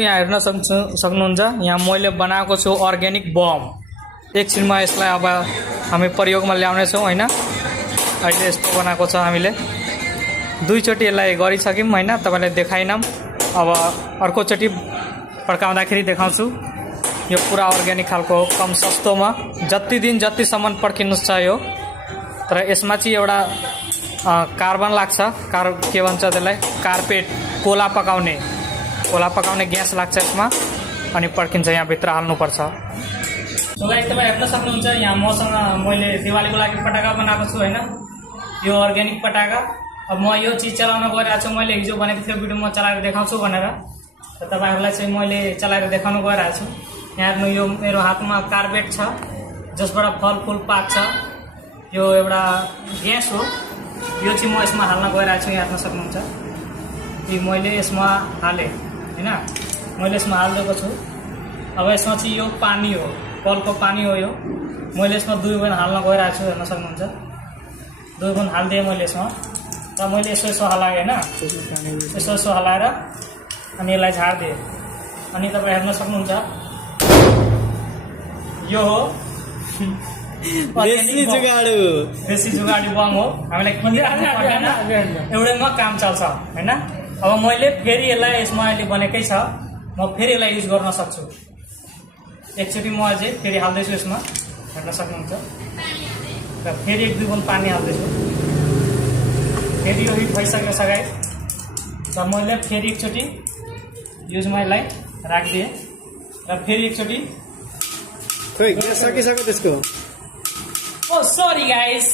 यहाँ हेर्न सक्नुहुन्छ यहाँ मैले बनाएको छु अर्ग्यानिक बम। एकछिनमा यसलाई अब हामी प्रयोगमा ल्याउने छौँ हैन। अहिले यस्तो बनाएको छ हामीले दुईचोटि यसलाई गरिसक्यौँ हैन, तपाईलाई देखाइनम। अब अर्कोचोटि पड्काउँदाखेरि देखाउँछु। यो पुरा अर्ग्यानिक खालको कम सस्तोमा जति दिन जतिसम्म पड्किनुहोस् छ यो। तर यसमा चाहिँ एउटा कार्बन लाग्छ, के भन्छ त्यसलाई, कार्पेट, कोला पकाउने ग्यास लाग्छ यसमा अनि पड्किन्छ। यहाँ भित्र हाल्नुपर्छ। सो गाइस तपाईँ हेर्न सक्नुहुन्छ यहाँ मसँग मैले दिवालीको लागि पटाका बनाएको छु हैन। यो अर्ग्यानिक पटाका। अब म यो चिज चलाउन गइरहेको छु। मैले हिजो भनेको थिएँ भिडियोमा चलाएर देखाउँछु भनेर, र तपाईहरुलाई चाहिँ मैले चलाएर देखाउन गइरहेको छु। यहाँ हेर्नु यो मेरो हातमा कार्पेट छ जसबाट फलफुल पाक्छ। यो एउटा ग्यास हो। यो चाहिँ म यसमा हाल्न गइरहेको छु। यहाँ हेर्न सक्नुहुन्छ यो मैले यसमा हालेँ हैन। मैले यसमा हालिदिएको छु। अब यसमा चाहिँ यो पानी हो, कलको पानी हो यो। मैले यसमा 2 बुन हाल्न गइरहेको छु। हेर्न सक्नुहुन्छ 2 बुन हालिदिएँ मैले यसमा। र मैले यसो हलाएँ हैन, यसो हलाएर अनि यसलाई झार्दिएँ। अनि तपाईँ हेर्न सक्नुहुन्छ यो हो देसी जुगाडु बम हो। हामीलाई एउटैमा काम चल्छ हैन। अब मैले फेरि यसलाई यसमा अहिले बनेकै छ, म फेरि यसलाई युज गर्न सक्छु। एकचोटि म अझै फेरि हाल्दैछु यसमा। हेर्न सक्नुहुन्छ र फेरि 1-2 बुन पानी हाल्दैछु। फेरि यो हिट भइसक्यो सगाइ। र मैले फेरि एकचोटि युजमा यसलाई राखिदिएँ र फेरि एकचोटि खोइ ग्यास सकिसक्यो त्यसको। Oh, sorry guys.